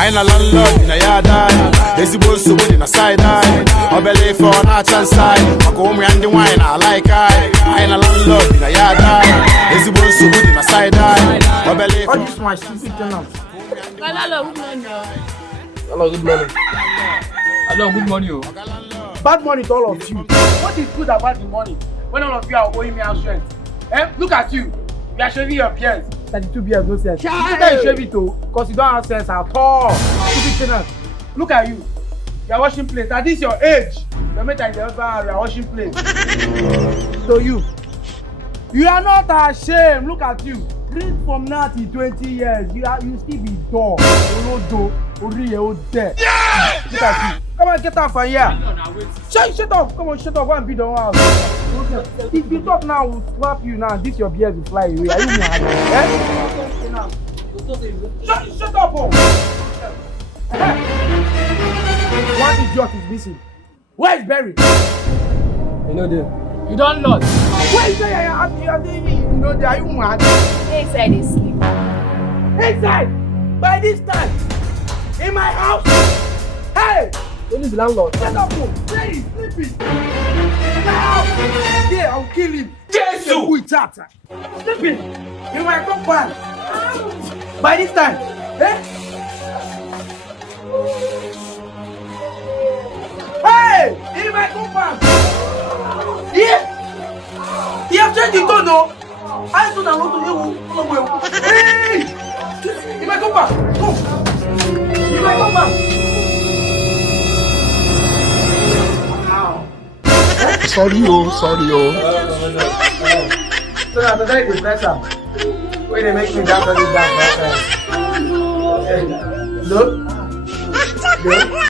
I ain't a landlord in a yard eye. Is the boss so good in a side eye? I belly for an arch and side. I go home and the wine I like I ain't a landlord in a yard eye. Is the boss so good in a side eye? I belly for this my stupid tenant. Hello, good morning. Hello, good morning. Hello, good morning. Bad money to all of you. What is good about the money? When all of you are owing me house rent. Look at you. You are shaving your beard. 32 beards, no sense. You better shave it too, because you don't have sense at all. Stupid tenant. Look at you. You are washing plates. At this your age. Your mate and the husband are washing plates. So you are not ashamed. Look at you. Read from now till 20 years. You still be dull. Olodo. Ori old dead. Yeah! Look at you. Come on, get out from here. Shut up. Come on, shut up. Go and beat the house. If you talk now, we'll slap you now. This your beard will fly away. Are you mad? Shut up, oh. One idiot is missing. Where is Barry? You know there. You don't lost. Where is Barry? You know there. Are you mad? Inside is sleep. Inside? By this time? In my house? Hey! Who is the landlord? Shut up, oh. Where is sleeping? In my house? Yeah, I'll kill him. Jesus! Who is that? Sleeping in my compound. By this time? Hey! In my compound! Yeah! You have changed the tone, no? I don't know what to do. Hey! In my compound! Come! In my compound! sorry. So now today is better. When they make me dance on this dance, look.